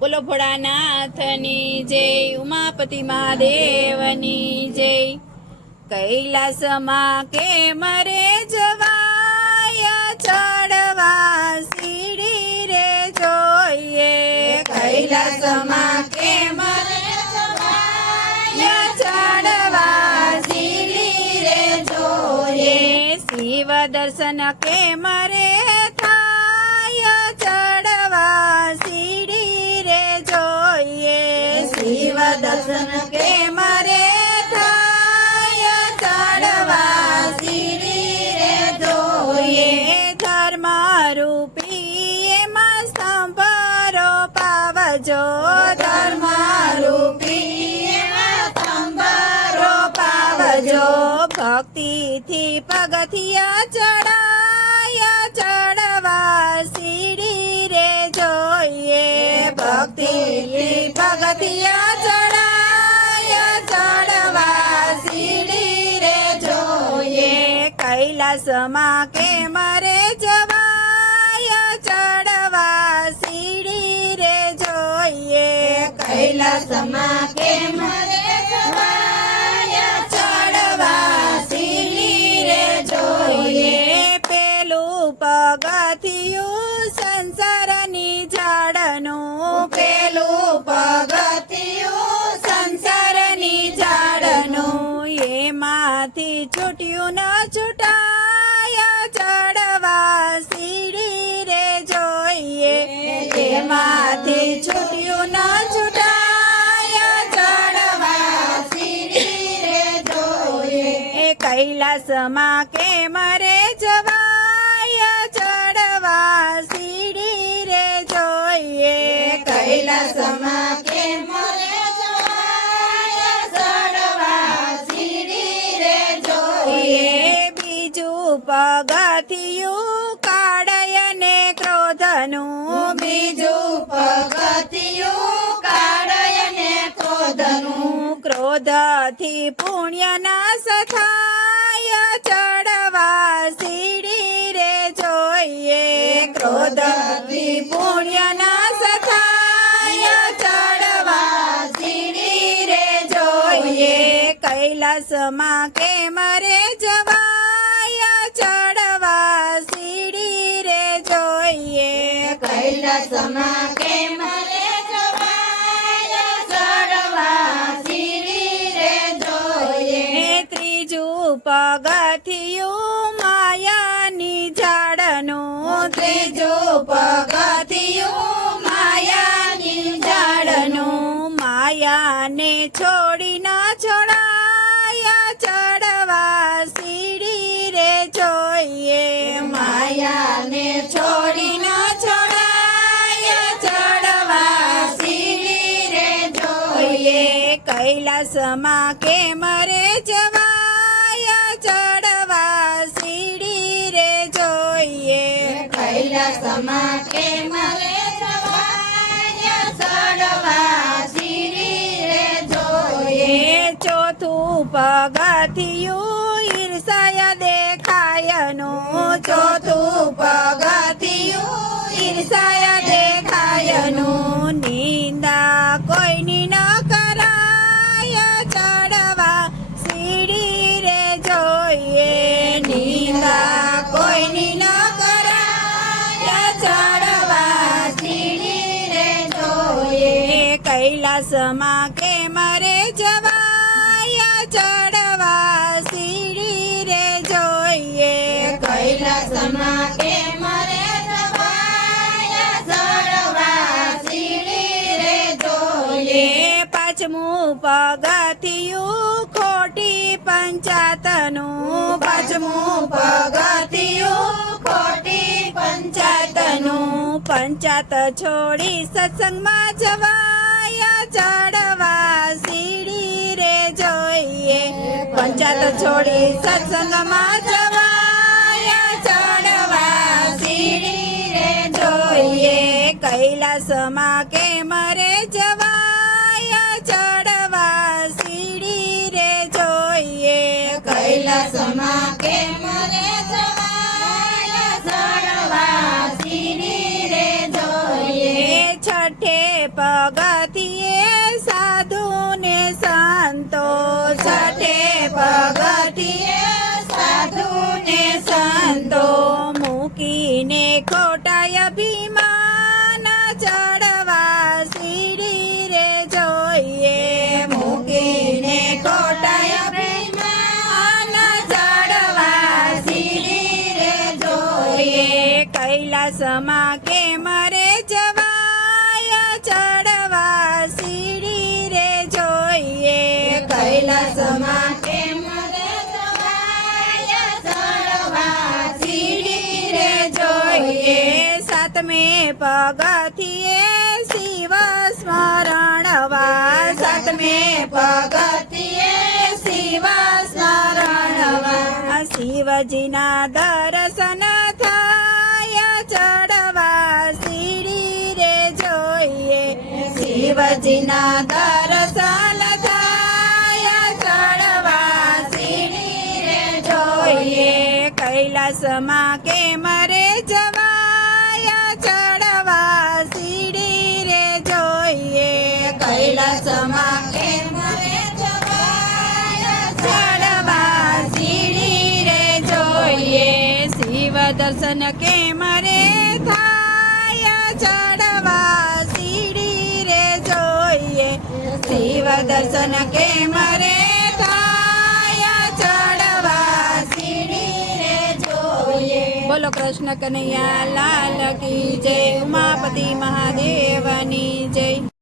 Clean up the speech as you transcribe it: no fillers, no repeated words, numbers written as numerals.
બોલો ભોળાનાથની જય, ઉમાપતિ મહાદેવની જય। કૈલાસમાં કે મરે જવાય, ચડવા સીડી રે જોઈએ। કૈલાસમાં કે મરે જવાય, ચડવા સીડી રે જોઈએ। શિવ દર્શન કે મરે થાય, ચડવા સીડી રે જોઈએ। શિવ દર્શન કે મરે થાય, ચડવા સીડી રે જોઈએ। ધર્મ રૂપી એમાં સ્તંભરો પાવજો, ધર્મ રૂપી એમાં સ્તંભરો પાવજો। ભક્તિથી પગથિયા ચડાય, ચડવા સીડી રે જોઈએ। ભક્તિથી પગથિયા ચડાય, ચડવા સીડી રે જોઈએ। કૈલાસમાં કે મરે જવાય, ચડવા સીડી રે જોઈએ। કૈલાસમાં કે મરે જવાય, ચડવા સીડી રે જોઈએ। પેલું પગથિયું સંસારની ઝાડનું, પેલું પગથિયું સંસારની ઝાડનું, એમાંથી છૂટ્યું ન છૂટાય, ચડવા સીડી રે જોઈએ। એમાંથી છૂટ્યું ન છૂટાય, ચડવા સીડી રે જોઈએ। કૈલાસમાં કે મરે જવાય, ચડવા સીડી રે જોઈએ। કૈલાસમાં કે મરે જવાય, ચડવા સીડી રે જોઈએ। બીજું પગથિયું કાળય ને ક્રોધનું, બીજું પગથિયું કાળય ને ક્રોધનું, ક્રોધથી પુણ્ય નાશ થાય, ચડવા સીડી રે જોઈએ। ક્રોધથી પુણ્ય નાશ થાય, ચડવા સીડી રે જોઈએ। કૈલાસમાં કે મરે જવાય, ચડવા સીડી રે જોઈએ। કૈલાસમાં કે મરે જવાય, ચડવા સીડી રે જોઈએ। ત્રીજું પગથિયું માયાની ઝાડનું, ત્રીજું પગથિયું માયાની ઝાડનું, માયાને છોડી ના છોડાય, ચડવા સીડી રે જોઈએ। માયાને છોડી ના છોડાય, ચડવા સીડી રે જોઈએ। કૈલાસમાં કે મરે જવાય, ચડવા સીડી રે જોઈએ। કૈલાસમાં કે મરે જવાય, ચડવા સીડી રે જોઈએ। ચોથું પગથિયું ઈર્ષાય દેખાયનું, ચોથું પગથિયું ઈર્ષાય દેખાયનું, નિંદા કોઈની ન કરાય, ચડવા સીડી રે જોઈએ। નિંદા કોઈની ન કરાય, ચડવા સીડી રે જોઈએ। કૈલાસમાં કે મરે જવાય, ચડવા સીડી રે જોઈએ। કૈલાસમાં કે મરે જવાય, ચડવા સીડી રે જોઈએ। પાંચમું પગથિયું ખોટી પંચાયતનું, પાંચમું પગથિયું ખોટી પંચાયતનું, પંચાયત છોડી સત્સંગમાં જવાય, ચડવા સીડી રે જોઈએ। પંચાયત છોડી સત્સંગમાં જવાય, ચડવા સીડી રે જોઈએ। કૈલાસમાં કે મરે જવાય, ચડવા સીડી રે જોઈએ। કૈલાસમાં કે મરે જવાય, ચડવા સીડી રે જોઈએ। છઠ્ઠે પગથિયે સાધુ ને સંતો છઠે પગથિયે સાધુ ને સંતો મૂકીને ખોટા અભિમાન ચડવા સીડી રે જોઈએ મૂકીને ખોટા અભિમાન ચડવા સીડી રે જોઈએ કૈલાસમાં કેમ રે જવાય ચડવા સીડી રે જોઈએ કૈલાસમાં કેમ રે જવાય ચડવા સીડી રે જોઈએ સાતમે પગથિયે શિવ સ્મરણવા સાતમે પગથિયે શિવ સ્મરણવા શિવજીના દર્શન થાય ચડવા સીડી રે જોઈએ શિવજીના દર્શન થાય ચડવા સીડી રે જોઈએ કૈલાસમાં કેમ રે જવાય ચડવા સીડી રે જોઈએ કૈલાસમાં કેમ રે જવાય ચડવા સીડી રે જોઈએ શિવ દર્શન કેમ રે થાય ચડવા સીડી રે જોઈએ શિવ દર્શન કેમ રે થાય ચડવા સીડી રે જોઈએ બોલો કૃષ્ણ કનૈયા લાલ કી જય ઉમાપતિ મહાદેવની જય